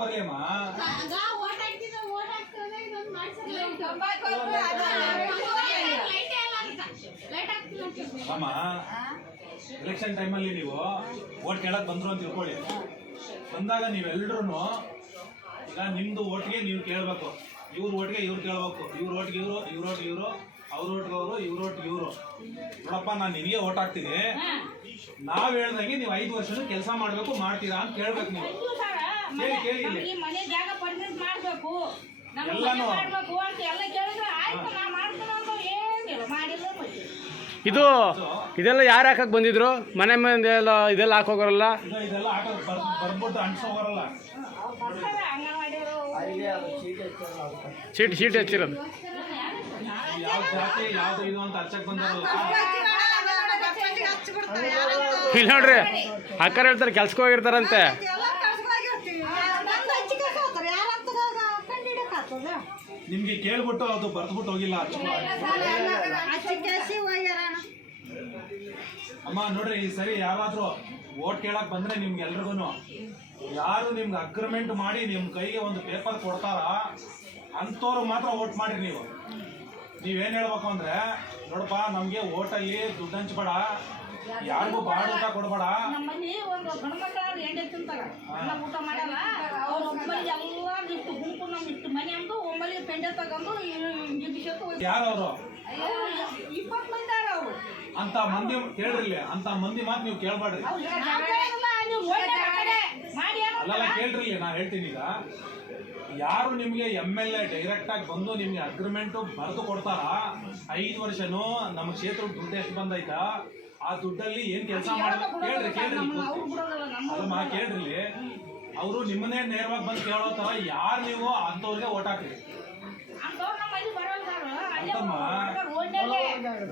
ಬರ್ಲಿ ಅಮ್ಮ vote vote. ಅಮ್ಮ ಎಲೆಕ್ಷನ್ ಟೈಮಲ್ಲಿ ನೀವು ಓಟ್ ಕೇಳಕ್ ಬಂದ್ರು ಅಂತ ತಿಳ್ಕೊಳ್ಳಿ. ಬಂದಾಗ ನೀವೆಲ್ಲರೂ ಈಗ ನಿಮ್ದು ಓಟ್ಗೆ ನೀವು ಕೇಳಬೇಕು. ಇವ್ರ ಓಟ್ಗೆ ಇವ್ರು ಕೇಳ್ಬೇಕು. ಇವ್ರ ಓಟ್ಗೆ ಇವರು ಇವ್ರ ಓಟ್ಗೆ ಇವರು ಅವ್ರ ಓಟ್ಗೆ ಅವರು ಇವ್ರ ಓಟ್ಗೆ ಇವರು. ನೋಡಪ್ಪ ನಾನು ನಿಮಗೆ ಓಟ್ ಹಾಕ್ತೀನಿ. ನಾವ್ ಹೇಳ್ದಂಗೆ ನೀವು ಐದು ವರ್ಷನೂ ಕೆಲಸ ಮಾಡಬೇಕು ಮಾಡ್ತೀರಾ ಅಂತ ಕೇಳ್ಬೇಕು ನೀವು. ಇದು ಸರ, ಕೇಳಿ, ಕೇಳಿ ಇಲ್ಲಿ. ಈ ಮನೆ ಜಾಗ ಪರ್ಮಿಟ್ ಮಾಡ್ಬೇಕು ನಮ್ಗೆ ಮನೆ ಮಾಡ್ಬೇಕು ಅಂತ ಎಲ್ಲ ಕೇಳಿದ್ರೆ ಆಯ್ತು ನಾ ಮಾಡ್ತೀನಿ ಅಂತ ಏನಿಲ್ಲ ಮಾಡಿಲ್ಲ ಮತ್ತೆ ಇದು ಇದೆಲ್ಲ ಯಾರು ಹಾಕಕ್ ಬಂದಿದ್ರು ಮನೆ ಮುಂದೆ ಎಲ್ಲ ಇದೆಲ್ಲ ಹಾಕೋಗರಲ್ಲ ಸೀಟ್ ಸೀಟ್ ಹಚ್ಚಿರೋದು ಇಲ್ಲಿ ನೋಡ್ರಿ ಅಕ್ಕರ್ ಹೇಳ್ತಾರೆ ಕೆಲ್ಸಕ್ಕೆ ಹೋಗಿರ್ತಾರಂತೆ ನಿಮ್ಗೆ ಕೇಳ್ಬಿಟ್ಟು ಅದು ಬರ್ದ್ಬಿಟ್ಟು ಹೋಗಿಲ್ಲ. ಅಮ್ಮ, ನೋಡ್ರಿ, ಈ ಸರಿ ಯಾರಾದ್ರೂ ಓಟ್ ಕೇಳಕ್ ಬಂದ್ರೆ ನಿಮ್ಗೆ ಎಲ್ರಿಗೂ ಯಾರು ನಿಮ್ಗೆ ಅಗ್ರಿಮೆಂಟ್ ಮಾಡಿ ನಿಮ್ ಕೈಗೆ ಒಂದು ಪೇಪರ್ ಕೊಡ್ತಾರ, ಅಂಥವ್ರು ಮಾತ್ರ ಓಟ್ ಮಾಡಿರಿ ನೀವು. ನೀವೇನ್ ಹೇಳ್ಬೇಕು ಅಂದ್ರೆ, ನೋಡಪ್ಪ, ನಮ್ಗೆ ಓಟಲ್ಲಿ ದುಡ್ಡು ಹಂಚ್ಬೇಡ, ಯಾರಿಗೂ ಬಾಡ ಊಟ ಕೊಡ್ಬೇಡ. ಊಟ ಮಾಡಲ್ಲ. ಗುಂಪು ಯಾರವ್ರು? ಅಂತ ಮಂದಿ ಕೇಳ್ರಿ ಅಂತ ಮಂದಿ ಮಾತು ನೀವು ಕೇಳ್ಬೇಡ್ರಿ ಅಲ್ಲ ಕೇಳ್ರಿ ನಾ ಹೇಳ್ತೀನಿ ಈಗ. ಯಾರು ನಿಮ್ಗೆ ಎಂ ಎಲ್ ಎ ಡೈರೆಕ್ಟ್ ಆಗಿ ಬಂದು ನಿಮ್ಗೆ ಅಗ್ರಿಮೆಂಟ್ ಬರೆದು ಕೊಡ್ತಾರ ಐದು ವರ್ಷನೂ ನಮ್ಮ ಕ್ಷೇತ್ರ ದುಡ್ಡು ಎಷ್ಟು ಬಂದೈತ ಆ ದುಡ್ಡಲ್ಲಿ ಏನ್ ಕೆಲಸ ಮಾಡ್ರಿ ಕೇಳ್ರಿ ಕೇಳ್ರಿ. ಅವ್ರು ಅಲ್ಲಮ್ಮ ಕೇಳ್ರಿ ಅವರು ನಿಮ್ಮನ್ನೇ ನೇರವಾಗಿ ಬಂದು ಕೇಳೋ ತರ ಯಾರು ನೀವು ಅಂತವ್ರಿಗೆ ಓಟ್ ಹಾಕ್ರಿ ಅಂಥವ್ರು ನಮ್ಮ ಮನೆ ಬರಲ್ಲ ಸರ್ ಅಲ್ಲೇ ಅಂತಮ್ಮ ರೋಡ್ನಾಗೆ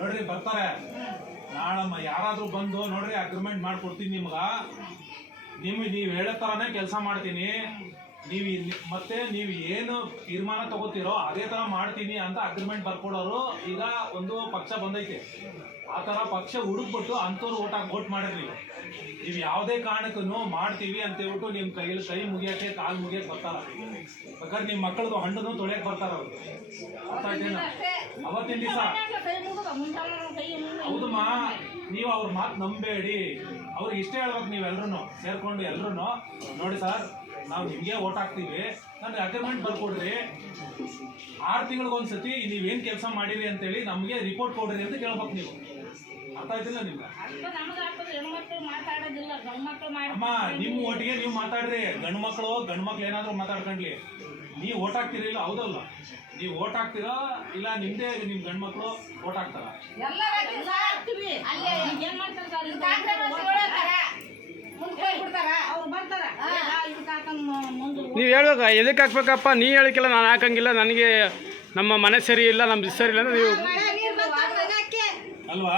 ನೋಡ್ರಿ ಬರ್ತಾರೆ. ನಾಳಮ್ಮ ಯಾರಾದ್ರೂ ಬಂದು ನೋಡ್ರಿ ಅಗ್ರಿಮೆಂಟ್ ಮಾಡ್ಕೊಡ್ತೀನಿ ನಿಮ್ಗ. ನಿಮ್ಗೆ ನೀವ್ ಹೇಳೋ ತರಾನೇ ಕೆಲಸ ಮಾಡ್ತೀನಿ. ನೀವು ಮತ್ತೆ ನೀವು ಏನು ತೀರ್ಮಾನ ತಗೋತೀರೋ ಅದೇ ತರ ಮಾಡ್ತೀನಿ ಅಂತ ಅಗ್ರಿಮೆಂಟ್ ಬರ್ಕೊಡೋರು ಈಗ ಒಂದು ಪಕ್ಷ ಬಂದೈತೆ. ಆ ತರ ಪಕ್ಷ ಹುಡುಕ್ಬಿಟ್ಟು ಅಂಥವ್ರು ಓಟ್ ಹಾಕಿ ವೋಟ್ ಮಾಡಿರಿ ನೀವು ನೀವು ಯಾವುದೇ ಕಾರಣಕ್ಕೂ ಮಾಡ್ತೀವಿ ಅಂತ ಹೇಳ್ಬಿಟ್ಟು ನಿಮ್ಮ ಕೈಯಲ್ಲಿ ಕೈ ಮುಗಿಯಕ್ಕೆ ಕಾಲು ಮುಗಿಯಕ್ಕೆ ಬರ್ತಾರ. ಯಾಕಂದ್ರೆ ನಿಮ್ಮ ಮಕ್ಕಳದು ಹಣ್ಣನ್ನು ತೊಳೆಯಕ್ಕೆ ಬರ್ತಾರ ಅವ್ರು. ಅವತ್ತಿನ ದಿವಸ ಹೌದಮ್ಮ ನೀವು ಅವ್ರ ಮಾತು ನಂಬೇಡಿ. ಅವ್ರಿಗೆ ಇಷ್ಟೇ ಹೇಳ್ಬೇಕು ನೀವೆಲ್ಲರೂ ಸೇರ್ಕೊಂಡು ಎಲ್ಲರೂ ನೋಡಿ ಸರ್ ನಾವು ನಿಮಗೆ ಓಟ್ ಹಾಕ್ತೀವಿ. ನಮ್ಗೆ ಅಗ್ರಿಮೆಂಟ್ ಬರ್ಕೊಡ್ರಿ. ಆರು ತಿಂಗಳಿಗೊಂದ್ಸತಿ ನೀವೇನ್ ಕೆಲಸ ಮಾಡಿರಿ ಅಂತೇಳಿ ನಮಗೆ ರಿಪೋರ್ಟ್ ಕೊಡ್ರಿ ಅಂತ ಕೇಳ್ಬೇಕು ನೀವು. ಅರ್ಥ ಆಯ್ತಿಲ್ಲ ನಿಮ್ಗೆ? ಅಮ್ಮ ನಿಮ್ಮ ಒಟ್ಟಿಗೆ ನೀವು ಮಾತಾಡ್ರಿ. ಗಂಡು ಮಕ್ಕಳು ಗಂಡು ಮಕ್ಳು ಏನಾದರೂ ಮಾತಾಡ್ಕೊಂಡ್ಲಿ. ನೀವು ಓಟ್ ಹಾಕ್ತಿರಿಲ್ಲ ಹೌದಲ್ಲ ನೀವು ಓಟ್ ಹಾಕ್ತೀರಾ ಇಲ್ಲ ನಿಮ್ದೇ ನಿಮ್ ಗಂಡು ಮಕ್ಕಳು ಓಟ್ ಹಾಕ್ತಾರ ಎಲ್ಲ ಹಾಕ್ತೀವಿ ಈಗ ಏನ್ ಮಾಡ್ತಾರೆ ಸರ್ ಇದು ಅವ್ರು ಬರ್ತಾರ ಇದಕ್ಕೆ ಹಾಕೊಂಡ್ ಮುಂದೆ ನೀವು ಹೇಳ್ಬೇಕು ಎದಕ್ಕೆ ಹಾಕ್ಬೇಕಪ್ಪ? ನೀ ಹೇಳಕ್ಕಿಲ್ಲ ನಾನು ಹಾಕಂಗಿಲ್ಲ ನನಗೆ ನಮ್ಮ ಮನೆ ಸರಿ ಇಲ್ಲ ನಮ್ಮ ಸರಿ ಇಲ್ಲ ಅಂದ್ರೆ ನೀವು ಅಲ್ವಾ?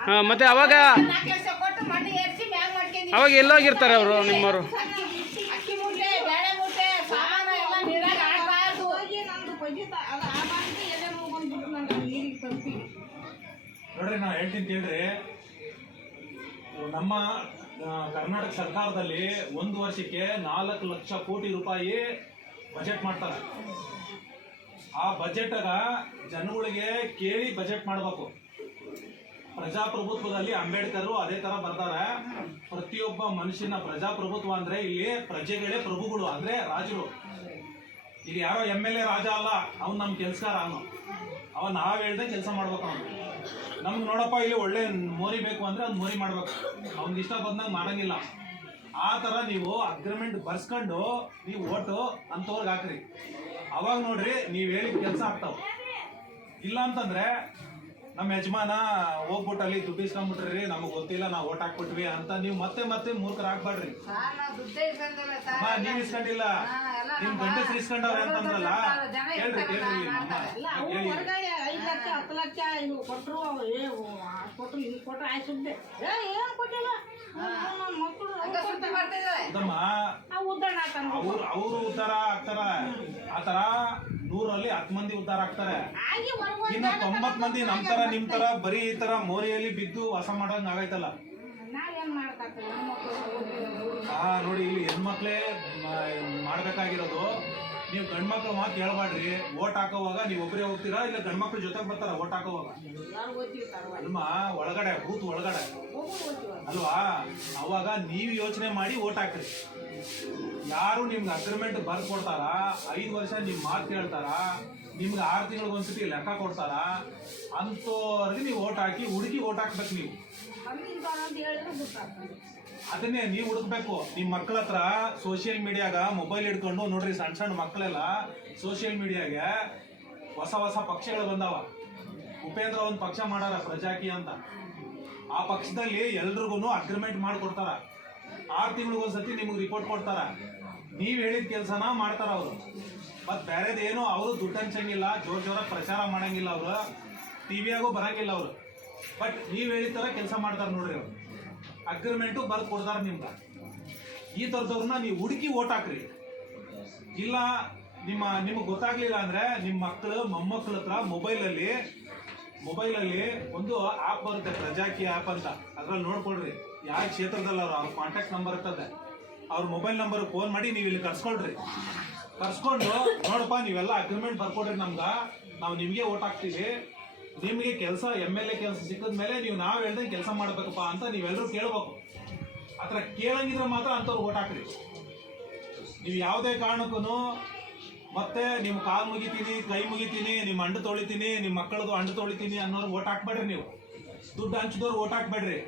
ಹಾಂ ಮತ್ತೆ ಅವಾಗ ಅವಾಗ ಎಲ್ಲೋಗಿರ್ತಾರೆ ಅವರು ನಿಮ್ಮವರು. ನೋವು ನೋಡ್ರಿ ನಾ ಹೇಳ್ತೀನಿ ಕೇಳ್ರಿ. ನಮ್ಮ ಕರ್ನಾಟಕ ಸರ್ಕಾರದಲ್ಲಿ ಒಂದು ವರ್ಷಕ್ಕೆ ನಾಲ್ಕು ಲಕ್ಷ ಕೋಟಿ ರೂಪಾಯಿ ಬಜೆಟ್ ಮಾಡ್ತಾರೆ. ಆ ಬಜೆಟ್ ಜನಗಳಿಗೆ ಕೇಳಿ ಬಜೆಟ್ ಮಾಡಬೇಕು. ಪ್ರಜಾಪ್ರಭುತ್ವದಲ್ಲಿ ಅಂಬೇಡ್ಕರ್ ಅದೇ ತರ ಬರ್ತಾರೆ. ಪ್ರತಿಯೊಬ್ಬ ಮನುಷ್ಯನ ಪ್ರಜಾಪ್ರಭುತ್ವ ಅಂದ್ರೆ ಇಲ್ಲಿ ಪ್ರಜೆಗಳೇ ಪ್ರಭುಗಳು, ಅಂದ್ರೆ ರಾಜರು. ಇಲ್ಲಿ ಯಾರೋ ಎಂ ಎಲ್ ಎ ರಾಜ ಅಲ್ಲ, ಅವ್ನು ನಮ್ಮ ಕೆಲ್ಸಗಾರ ಅವನು. ಅವ ನಾವ್ ಹೇಳ್ದೆ ಕೆಲಸ ಮಾಡ್ಬೇಕು ಅವನು. ನಮ್ಗೆ ನೋಡಪ್ಪ ಇಲ್ಲಿ ಒಳ್ಳೆ ಮೋರಿ ಬೇಕು ಅಂದ್ರೆ ಅವ್ನು ಮೋರಿ ಮಾಡ್ಬೇಕು. ಅವ್ನಿಗೆ ಇಷ್ಟ ಬಂದಾಗ ಮಾಡಂಗಿಲ್ಲ. ಆ ಥರ ನೀವು ಅಗ್ರಿಮೆಂಟ್ ಬರ್ಸ್ಕೊಂಡು ನೀವು ಓಟು ಅಂಥವ್ರಿಗೆ ಹಾಕ್ರಿ. ಅವಾಗ ನೋಡ್ರಿ ನೀವು ಹೇಳಿದ ಕೆಲಸ ಆಗ್ತಾವ. ಇಲ್ಲ ಅಂತಂದ್ರೆ ನಮ್ಮ ಯಜಮಾನ ಹೋಗ್ಬಿಟ್ಟು ಅಲ್ಲಿ ದುಡ್ಡು ಇಸ್ಕೊಂಡ್ಬಿಟ್ರಿ ನಮಗೆ ಗೊತ್ತಿಲ್ಲ ನಾವು ಓಟ್ ಹಾಕ್ಬಿಟ್ವಿ ಅಂತ ನೀವು ಮತ್ತೆ ಮತ್ತೆ ಮೂರ್ಖರು ಹಾಕ್ಬೇಡ್ರಿ ನೀವ್ ಇಸ್ಕೊಂಡಿಲ್ಲ. ನಿಮ್ ಗಂಡಸ್ ಇಸ್ಕೊಂಡವ್ರೆ ಅಂತಂದ್ರಲ್ಲ ಕೇಳ್ರಿ ಕೇಳ್ರಿ ಲಕ್ಷ ಹತ್ತು ಲಕ್ಷ ಇವು ಕೊಟ್ಟರು ಏ ಕೊಟ್ರು ಇದು ಕೊಟ್ರು ಆಯ್ತು ಸುದ್ದೆ ಏ ಏನು ಕೊಟ್ಟಿಲ್ಲ? ಮಕ್ಕಳು ಉದ್ದಾರ ಅವ್ರು ಅವರು ಉದ್ಧಾರ ಆಗ್ತಾರ ಆತರ ನೂರಲ್ಲಿ ಹತ್ತು ಮಂದಿ ಉದ್ಧಾರ ಆಗ್ತಾರೆ ಇನ್ನು ತೊಂಬತ್ ಮಂದಿ ನಮ್ ತರ ನಿಮ್ ತರ ಬರೀ ಈ ತರ ಮೋರಿಯಲ್ಲಿ ಬಿದ್ದು ವಾಸ ಮಾಡಂಗ್ ಆಗೈತಲ್ಲ. ಹಾ ನೋಡಿ ಇಲ್ಲಿ ಹೆಣ್ಮಕ್ಳೇ ಮಾಡ್ಬೇಕಾಗಿರೋದು. ನೀವು ಗಂಡ್ಮಕ್ಳು ಮಾತು ಹೇಳ್ಬಾಡ್ರಿ ಓಟ್ ಹಾಕೋವಾಗ ನೀವು ಒಬ್ಬರೇ ಹೋಗ್ತೀರಾ? ಇಲ್ಲ ಗಂಡ್ಮಕ್ಳು ಜೊತೆಗೆ ಬರ್ತಾರ ಓಟ್ ಹಾಕೋವಾಗ? ಅಲ್ಮ ಒಳಗಡೆ ಬೂತ್ ಒಳಗಡೆ. ಅಲ್ವಾ? ಅವಾಗ ನೀವು ಯೋಚನೆ ಮಾಡಿ ಓಟ್ ಹಾಕ್ರಿ. ಯಾರು ನಿಮ್ಗೆ ಅಗ್ರಿಮೆಂಟ್ ಬರ್ದು ಕೊಡ್ತಾರ? ಐದು ವರ್ಷ ನಿಮ್ ಮಾತು ಕೇಳ್ತಾರ ನಿಮ್ಗೆ ಆರು ತಿಂಗಳಿಗೆ ಒಂದ್ಸತಿ ಲೆಕ್ಕ ಕೊಡ್ತಾರ? ಅಂಥವ್ರಿಗೆ ನೀವು ಓಟ್ ಹಾಕಿ ಹುಡುಗಿ ಓಟ್ ಹಾಕ್ಬೇಕು ನೀವು. ಅದನ್ನೇ ನೀವು ಹುಡುಕ್ಬೇಕು. ನಿಮ್ಮ ಮಕ್ಕಳ ಹತ್ರ ಸೋಷಿಯಲ್ ಮೀಡಿಯಾಗ ಮೊಬೈಲ್ ಹಿಡ್ಕೊಂಡು ನೋಡ್ರಿ ಸಣ್ಣ ಸಣ್ಣ ಮಕ್ಕಳೆಲ್ಲ ಸೋಷಿಯಲ್ ಮೀಡಿಯಾಗೆ ಹೊಸ ಹೊಸ ಪಕ್ಷಗಳು ಬಂದಾವ. ಉಪೇಂದ್ರ ಒಂದು ಪಕ್ಷ ಮಾಡಾರ ಪ್ರಜಾಕಿ ಅಂತ. ಆ ಪಕ್ಷದಲ್ಲಿ ಎಲ್ರಿಗೂ ಅಗ್ರಿಮೆಂಟ್ ಮಾಡಿಕೊಡ್ತಾರ. ಆರು ತಿಂಗಳಿಗೊಂದ್ಸತಿ ನಿಮ್ಗೆ ರಿಪೋರ್ಟ್ ಕೊಡ್ತಾರ. ನೀವು ಹೇಳಿದ ಕೆಲಸನ ಮಾಡ್ತಾರ ಅವರು. ಮತ್ತು ಬೇರೆದೇನು ಅವರು ದುಡ್ಡು ಹಂಚಂಗಿಲ್ಲ, ಜೋರ್ ಜೋರಾಗಿ ಪ್ರಚಾರ ಮಾಡಂಗಿಲ್ಲ ಅವರು. ಟಿವಿಯಾಗೂ ಬರಂಗಿಲ್ಲ ಅವರು. ಬಟ್ ನೀವು ಹೇಳಿದ ಥರ ಕೆಲಸ ಮಾಡ್ತಾರೆ ನೋಡ್ರಿ ಅವರು. ಅಗ್ರಿಮೆಂಟು ಬರ್ದು ಕೊಡ್ತಾರೆ ನಿಮ್ಗೆ. ಈ ಥರದವ್ರನ್ನ ನೀವು ಹುಡುಕಿ ಓಟ್ ಹಾಕ್ರಿ. ಇಲ್ಲ, ನಿಮ್ಮ, ನಿಮಗೆ ಗೊತ್ತಾಗ್ಲಿಲ್ಲ ಅಂದ್ರೆ ನಿಮ್ಮ ಮಕ್ಕಳು ಮೊಮ್ಮಕ್ಕಳ ಹತ್ರ ಮೊಬೈಲಲ್ಲಿ ಮೊಬೈಲಲ್ಲಿ ಒಂದು ಆ್ಯಪ್ ಬರುತ್ತೆ, ಪ್ರಜಾಕಿ ಆ್ಯಪ್ ಅಂತ. ಅದ್ರಲ್ಲಿ ನೋಡ್ಕೊಳ್ರಿ. ಯಾವ ಕ್ಷೇತ್ರದಲ್ಲಿ ಅವ್ರು ಕಾಂಟ್ಯಾಕ್ಟ್ ನಂಬರ್ ಇರ್ತದೆ. ಅವ್ರ ಮೊಬೈಲ್ ನಂಬರ್ ಫೋನ್ ಮಾಡಿ ನೀವು ಇಲ್ಲಿ ಕರ್ಸ್ಕೊಳ್ರಿ. ಕರ್ಸ್ಕೊಂಡು ನೋಡಪ್ಪ, ನೀವೆಲ್ಲ ಅಗ್ರಿಮೆಂಟ್ ಬರ್ಕೊಡ್ರಿ ನಮ್ಗೆ. ನಾವು ನಿಮಗೆ ಓಟ್ ಹಾಕ್ತೀವಿ. ನಿಮಗೆ ಕೆಲಸ ಎಂ ಎಲ್ ಎ ಕೆಲಸ ಸಿಕ್ಕಿದ ಮೇಲೆ ನೀವು ನಾವು ಹೇಳ್ದಂಗೆ ಕೆಲಸ ಮಾಡ್ಬೇಕಪ್ಪ ಅಂತ ನೀವೆಲ್ಲರೂ ಕೇಳ್ಬೇಕು. ಆ ಥರ ಕೇಳಂಗಿದ್ರೆ ಮಾತ್ರ ಅಂಥವ್ರು ಓಟ್ ಹಾಕ್ರಿ. ನೀವು ಯಾವುದೇ ಕಾರಣಕ್ಕೂ ಮತ್ತೆ ನಿಮ್ಮ ಕಾಲು ಮುಗಿತೀನಿ, ಕೈ ಮುಗಿತೀನಿ ನಿಮ್ಮ ಅಂಡು ತೊಳಿತೀನಿ ನಿಮ್ಮ ಮಕ್ಕಳದು ಅಂಡು ತೊಳಿತೀನಿ ಅನ್ನೋರು ಓಟ್ ಹಾಕ್ಬೇಡ್ರಿ ನೀವು. ದುಡ್ಡು ಹಂಚಿದವ್ರು ಓಟ್ ಹಾಕ್ಬೇಡ್ರಿ.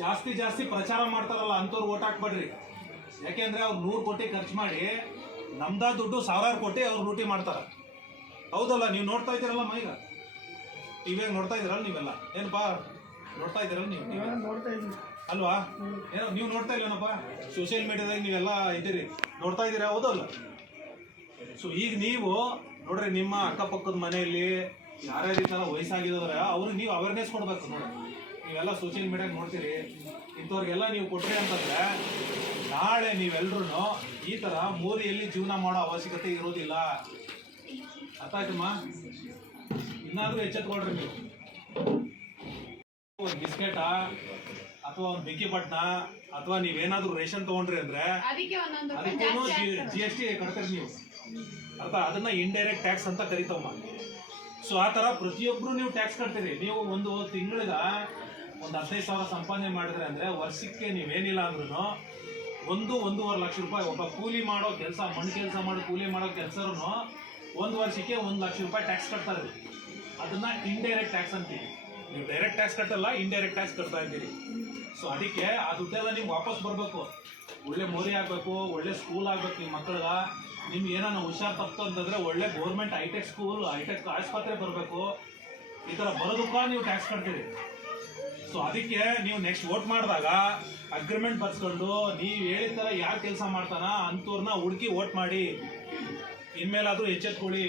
ಜಾಸ್ತಿ ಜಾಸ್ತಿ ಪ್ರಚಾರ ಮಾಡ್ತಾರಲ್ಲ ಅಂಥವ್ರು ಓಟ್ ಹಾಕ್ಬೇಡ್ರಿ. ಯಾಕೆಂದ್ರೆ ಅವ್ರು ನೂರು ಕೋಟಿ ಖರ್ಚು ಮಾಡಿ ನಮ್ದ ದುಡ್ಡು ಸಾವಿರಾರು ಕೋಟಿ ಅವ್ರು ಲೂಟಿ ಮಾಡ್ತಾರೆ. ಹೌದಲ್ಲ, ನೀವು ನೋಡ್ತಾ ಇದ್ದೀರಲ್ಲ ಮೈಗ? ಟಿವಿಯಾಗ ನೋಡ್ತಾ ಇದ್ದೀರಲ್ಲ ನೀವೆಲ್ಲ? ಏನಪ್ಪಾ ನೋಡ್ತಾ ಇದ್ದೀರಲ್ಲ ನೀವು ನೋಡ್ತಾ ಅಲ್ವಾ? ಏನೋ ನೀವು ನೋಡ್ತಾ ಇಲ್ಲೇನಪ್ಪ? ಸೋಷಿಯಲ್ ಮೀಡಿಯಾದಾಗ ನೀವೆಲ್ಲ ಇದ್ದೀರಿ. ನೋಡ್ತಾ ಇದ್ದೀರಾ? ಹೌದಲ್ಲ? ಸೊ ಈಗ ನೀವು ನೋಡ್ರಿ ನಿಮ್ಮ ಅಕ್ಕಪಕ್ಕದ ಮನೆಯಲ್ಲಿ ಯಾರ್ಯಾರು ಈ ಥರ ವಯಸ್ಸಾಗಿದ್ದಾರೆ ಅವ್ರಿಗೆ ನೀವು ಅವೇರ್ನೆಸ್ ಕೊಡ್ಬೇಕು ನೋಡಿ ನೀವೆಲ್ಲ ಸೋಷಿಯಲ್ ಮೀಡಿಯಾಗ ನೋಡ್ತೀರಿ. ಇಂಥವ್ರಿಗೆಲ್ಲ ನೀವು ಕೊಟ್ರಿ ಅಂತಂದ್ರೆ ನಾಳೆ ನೀವೆಲ್ಲರೂ ಈ ಥರ ಮೂರಿಯಲ್ಲಿ ಜೀವನ ಮಾಡೋ ಅವಶ್ಯಕತೆ ಇರೋದಿಲ್ಲ. ಅರ್ಥ ಆಯ್ತಮ್ಮ ಇನ್ನಾದ್ರೂ ಎಚ್ಚೆತ್ಕೊಳ್ರಿ ನೀವು. ಒಂದು ಬಿಸ್ಕೆಟಾ ಅಥವಾ ಒಂದು ಬೆಂಕಿ ಪಟ್ಟಣ ಅಥವಾ ನೀವೇನಾದ್ರೂ ರೇಷನ್ ತಗೊಂಡ್ರಿ ಅಂದ್ರೆ ಅದಕ್ಕೆ. ಜಿ ಎಸ್ ಟಿ ಕಟ್ತೀರಿ ನೀವು. ಅರ್ಥ? ಅದನ್ನ ಇಂಡೈರೆಕ್ಟ್ ಟ್ಯಾಕ್ಸ್ ಅಂತ ಕರಿತವಮ್ಮ. ಸೊ ಆ ಥರ ಪ್ರತಿಯೊಬ್ಬರು ನೀವು ಟ್ಯಾಕ್ಸ್ ಕಟ್ತೀರಿ. ನೀವು ಒಂದು ತಿಂಗಳಿಗ ಒಂದು ಹದಿನೈದು ಸಾವಿರ ಸಂಪಾದನೆ ಮಾಡಿದ್ರೆ ಅಂದ್ರೆ ವರ್ಷಕ್ಕೆ ನೀವೇನಿಲ್ಲ ಅಂದ್ರೂ ಒಂದು ಒಂದೂವರೆ ಲಕ್ಷ ರೂಪಾಯಿ ಒಬ್ಬ ಕೂಲಿ ಮಾಡೋ ಕೆಲಸ ಮಣ್ಣು ಕೆಲಸ ಮಾಡೋ ಕೂಲಿ ಮಾಡೋ ಕೆಲಸರೂ ಒಂದು ವರ್ಷಕ್ಕೆ ಒಂದು ಲಕ್ಷ ರೂಪಾಯಿ ಟ್ಯಾಕ್ಸ್ ಕಟ್ತಾರೆ. ಅದನ್ನ ಇಂಡೈರೆಕ್ಟ್ ಟ್ಯಾಕ್ಸ್ ಅಂತೀವಿ ನೀವು ಡೈರೆಕ್ಟ್ ಟ್ಯಾಕ್ಸ್ ಕಟ್ಟಲ್ಲ ಇಂಡೈರೆಕ್ಟ್ ಟ್ಯಾಕ್ಸ್ ಕಟ್ತಾ ಇದ್ದೀರಿ. ಸೊ ಅದಕ್ಕೆ ಆ ದುಡ್ಡೆಲ್ಲ ನಿಮ್ಗೆ ವಾಪಸ್ ಬರಬೇಕು. ಒಳ್ಳೆ ಮೋರಿ ಆಗಬೇಕು, ಒಳ್ಳೆ ಸ್ಕೂಲ್ ಆಗಬೇಕು ನಿಮ್ಮ ಮಕ್ಕಳಿಗೆ. ನಿಮ್ಗೆ ಏನಾನ ಹುಷಾರು ತಪ್ಪು ಅಂತಂದ್ರೆ ಒಳ್ಳೆ ಗೌರ್ಮೆಂಟ್ ಹೈಟೆಕ್ ಸ್ಕೂಲ್ ಹೈಟೆಕ್ ಆಸ್ಪತ್ರೆ ಬರಬೇಕು. ಈ ಥರ ಬರೋದಕ್ಕ ನೀವು ಟ್ಯಾಕ್ಸ್ ಕಟ್ತೀರಿ. ಸೊ ಅದಕ್ಕೆ ನೀವು ನೆಕ್ಸ್ಟ್ ವೋಟ್ ಮಾಡಿದಾಗ ಅಗ್ರಿಮೆಂಟ್ ಬರ್ಸ್ಕೊಂಡು ನೀವು ಹೇಳಿದ ಥರ ಯಾರು ಕೆಲಸ ಮಾಡ್ತಾನ ಅಂಥವ್ರನ್ನ ಹುಡುಕಿ ವೋಟ್ ಮಾಡಿ. ಇನ್ಮೇಲಾದರೂ ಎಚ್ಚೆತ್ಕೊಳ್ಳಿ.